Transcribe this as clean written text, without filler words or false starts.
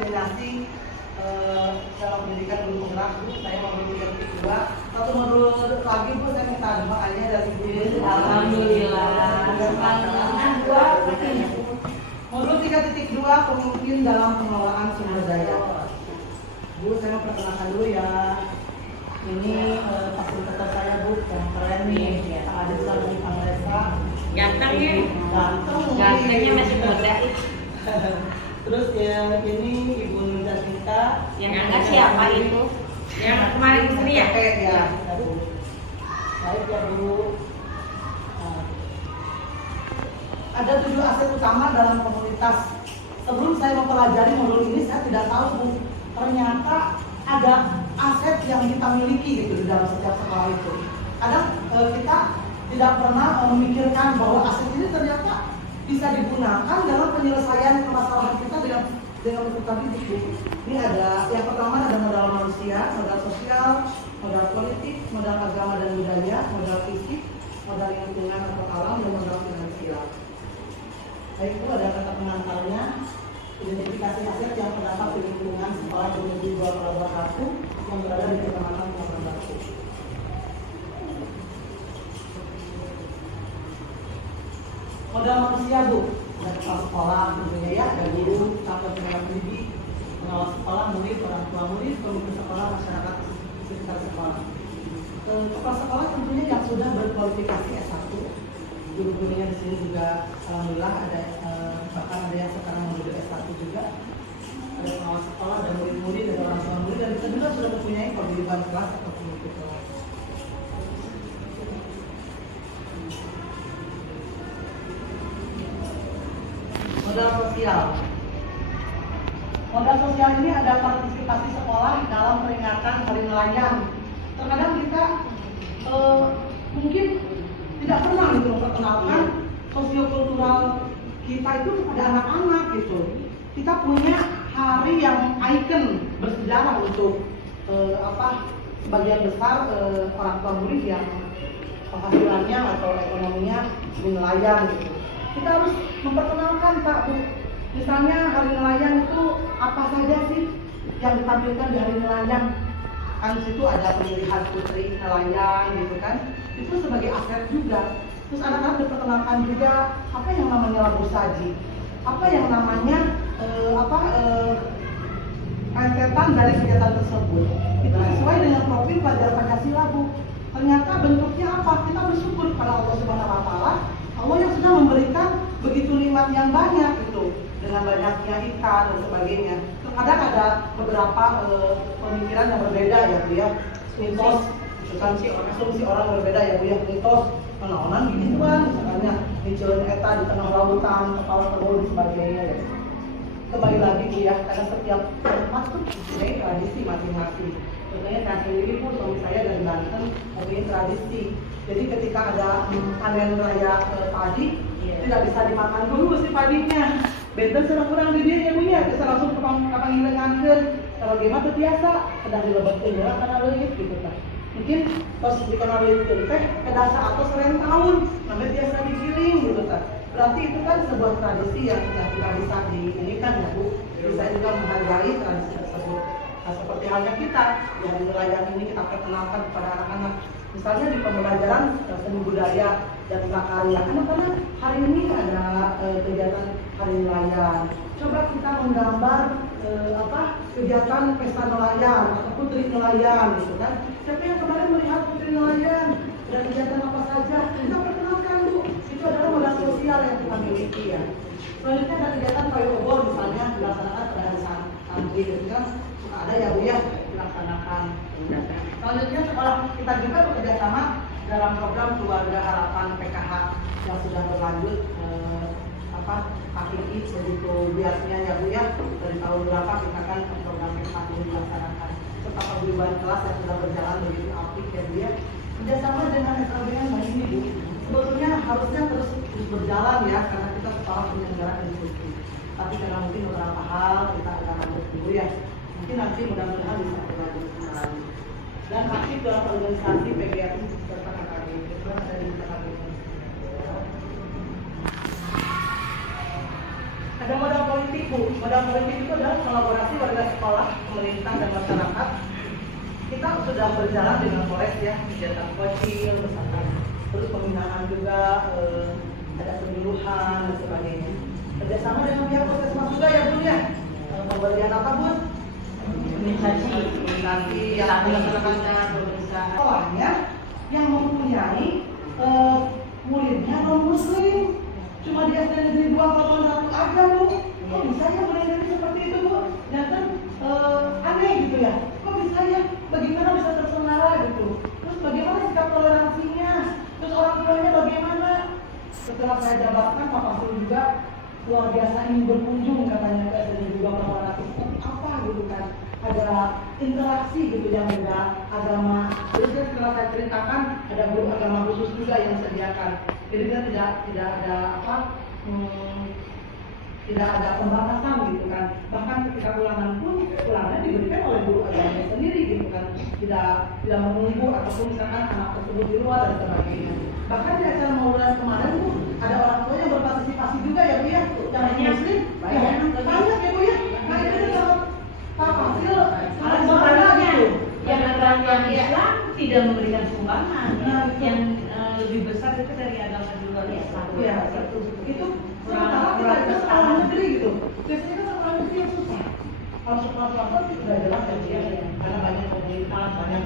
diskriminasi dalam pendidikan guru penggerak Bu. Saya modul 3 satu modul lagi Bu, saya minta doanya dari Bu. Alhamdulillah. Modul 3.2 pemimpin dalam pengelolaan sumber daya. Bu, saya mau perkenalkan dulu ya. Ini fasilitator saya Bu, yang keren nih, Kak Adit Salmi Pangresa. Ganteng ya? Gantengnya masih muda. Terus ya ini Ibu Nida Sinta. Yang enggak siapa itu? Yang kemarin kesini ya? Ya, Bu. Baik ya Bu. Ada 7 aset utama dalam komunitas. Sebelum saya mempelajari modul ini, saya tidak tahu Bu, ternyata ada aset yang kita miliki gitu di dalam setiap sekolah itu. Kadang kita tidak pernah memikirkan bahwa aset ini ternyata bisa digunakan dalam penyelesaian permasalahan kita dengan peserta didik. Ini ada yang pertama ada modal manusia, modal sosial, modal politik, modal agama dan budaya, modal fisik, modal lingkungan atau alam, dan modal finansial. Baik Bu, ada kata pengantarnya. Identifikasi aset yang terdapat di lingkungan sekolah menuju dua pelabuhan kartu yang berada di kecamatan Pelabuhan Kartu. Modal manusia Bu, ada kepala sekolah tentunya ya, ada guru, sampai tenaga pendidik, pengawas sekolah, murid, orang tua murid, komite sekolah, masyarakat sekitar sekolah. Kepala sekolah tentunya yang sudah berkualifikasi S1. Guru-gurunya di sini juga alhamdulillah ada, bahkan ada yang sekarang menuju S1 juga. Ada pengawas sekolah, ada murid-murid, ada orang tua murid, dan kita juga sudah mempunyai paguyuban kelas atau komite kelas. Modal sosial. Modal sosial ini ada partisipasi sekolah dalam peringatan Hari Nelayan. Terkadang kita mungkin tidak pernah gitu memperkenalkan sosiokultural kita itu pada anak-anak gitu. Kita punya hari yang ikon bersejarah untuk sebagian besar orang tua murid yang penghasilannya atau ekonominya di nelayan gitu. Kita harus memperkenalkan Pak Bu. Misalnya hari nelayan itu apa saja sih yang ditampilkan di hari nelayan? Kan di situ ada pemilihan putri nelayan gitu kan. Itu sebagai aset juga. Terus anak-anak diperkenalkan juga apa yang namanya lagu saji, apa yang namanya rentetan dari kegiatan tersebut. Itu sesuai dengan profil pelajar Pancasila Bu. Ternyata bentuknya apa? Kita bersyukur kepada Allah Subhanahu Wa Taala. Allah yang sudah memberikan begitu nikmat yang banyak itu, dengan banyaknya ikan dan sebagainya. Terkadang ada beberapa pemikiran yang berbeda ya Bu ya. Mitos, asumsi orang berbeda ya Bu ya. Mitos orang gini tuan, misalnya diceun eta di tengah lautan, kepala telur dan sebagainya ya. Kembali lagi Bu ya, karena setiap tempat tuh mempunyai tradisi masing-masing. Contohnya saya sendiri pun, suami saya dari Banten mempunyai tradisi. Jadi ketika ada panen raya padi, tidak bisa dimakan dulu si padinya. Benten sedang kurang di dia ya Bu ya, bisa langsung ke panggilangankeun. Kalau gimana tuh biasa, sedang dilebetin ya karena leuyit gitu kan. Mungkin pas dikenal itu teh kedasa atau selain tahun, namanya biasa digiling gitu kan. Berarti itu kan sebuah tradisi yang tidak bisa diinikan ya Bu. Bisa juga menghargai tradisi tersebut. Nah, seperti halnya kita yang nelayan ini kita perkenalkan kepada anak-anak. Misalnya di pembelajaran seni budaya dan prakarya, anak-anak hari ini ada kegiatan hari nelayan. Coba kita menggambar kegiatan pesta nelayan atau putri nelayan gitu kan. Siapa yang kemarin melihat putri nelayan dan kegiatan apa saja, kita perkenalkan Bu. Itu adalah modal sosial yang kita miliki ya. Selanjutnya ada kegiatan payung obor misalnya dilaksanakan pada hari santri gitu kan. Suka ada ya Bu ya dilaksanakan. Selanjutnya sekolah kita juga bekerja sama dalam program Keluarga Harapan PKH yang sudah berlanjut hakiki begitu biasanya ya Bu ya, dari tahun berapa kita kan program PKH ini dilaksanakan serta paguyuban kelas yang sudah berjalan begitu apik ya Bu ya. Kerjasama dengan SLBN ini Bu, sebetulnya harusnya terus berjalan ya karena kita sekolah penyelenggara institusi. Tapi karena mungkin beberapa hal kita akan lanjut dulu ya. Mungkin nanti mudah-mudahan bisa berlanjut kembali. Dan aktif dalam organisasi PGRI serta KKB. Itu dari KKB. Ada modal politik politik Bu. Modal politik itu adalah kolaborasi warga sekolah, pemerintah dan masyarakat. Kita sudah berjalan dengan Polres ya, kegiatan kecil bersama, terus pembinaan juga, ada penyuluhan dan sebagainya. Kerjasama dengan pihak puskesmas juga ya Bu ya. Pemberian apa Bu? Komunikasi yang dilaksanakan pemeriksaan. Sekolahnya yang mempunyai muridnya non muslim, cuma di SD Negeri 2 Kelapan Ratu aja Bu. Kok bisa ya murid seperti itu Bu? Dan kan aneh gitu ya. Kok bisa ya? Bagaimana bisa terselenggara gitu? Terus bagaimana sikap toleransinya? Terus orang tuanya bagaimana? Setelah saya jabatkan, Pak Fasul juga luar biasa ingin berkunjung katanya ke SD Negeri 2 Kelapan Ratu. Seperti apa gitu kan? Ada interaksi gitu yang beda agama. Terus kan setelah saya ceritakan ada guru agama khusus juga yang disediakan. Jadi kan tidak ada apa, tidak ada pembatasan gitu kan. Bahkan ketika ulangan pun ulangannya diberikan oleh guru agamanya sendiri gitu kan. Tidak menunggu ataupun misalkan anak tersebut di luar dan sebagainya. Bahkan di acara maulid kemarin tuh ada orang tua yang berpartisipasi juga ya Bu ya, yang muslim banyak ya Bu ya. Nah itu juga Pak Fasil harus Sebenarnya gitu. yang agama Islam tidak memberikan sumbangan, yang lebih besar itu dari agama di luar Islam. Iya, itu sementara kita itu sekolah negeri gitu. Biasanya kan sekolah negeri yang susah. Kalau sekolah swasta itu sudah jelas ya dia, karena banyak pemerintah, banyak